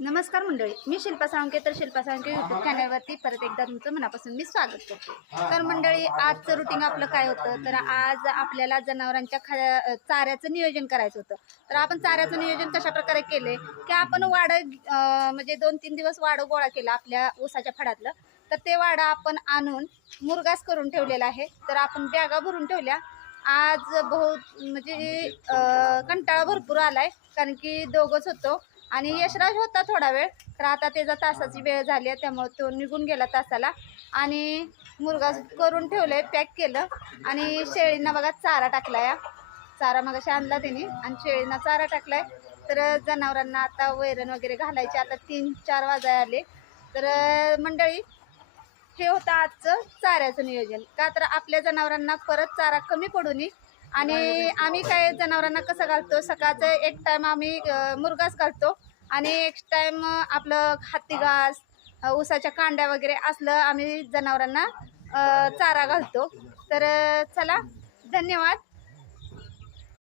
नमस्कार मंडळी, मी शिल्पा साळुंके. तर शिल्पा साळुंके यूट्यूब चॅनलवरती परत एकदा तुमचं मनापासून मी स्वागत करते. तर मंडळी, आजचं रुटीन आपलं काय होतं, तर आज आपल्याला जनावरांच्या चाऱ्याचं नियोजन करायचं होतं. तर आपण चाऱ्याचं नियोजन कशा प्रकारे केले की आपण म्हणजे 2-3 दिवस वाडं गोळा केला आपल्या ऊसाच्या फडातलं. तर ते वाडं आपण आणून मुरगास करून ठेवलेला आहे. तर आपण बॅगा भरून ठेवल्या. आज बहुत म्हणजे कंटाळा भरपूर आलाय, कारण की दोघंच होतो आणि यशराज होता थोडा वेळ. तर आता त्याचा तासाची वेळ झाली आहे, त्यामुळे तो निघून गेला तासाला. आणि मुरगा करून ठेवलंय, पॅक केलं. आणि शेळींना बघा चारा टाकलाय. चारा मगाशी आणला त्यांनी आणि शेळींना चारा टाकलाय. तर जनावरांना आता वैरण वगैरे घालायचे. आता 3-4 वाजाय आले. तर मंडळी, हे होतं आजचं चाऱ्याचं नियोजन. का तर आपल्या जनावरांना परत चारा कमी पडू नये. आणि आम्ही काय जनावरांना कसं घालतो, सकाळचं एक टाईम आम्ही मुरगास घालतो आणि एक टाईम आपलं हत्ती घास, ऊसाच्या कांड्या वगैरे असलं आम्ही जनावरांना चारा घालतो. तर चला, धन्यवाद.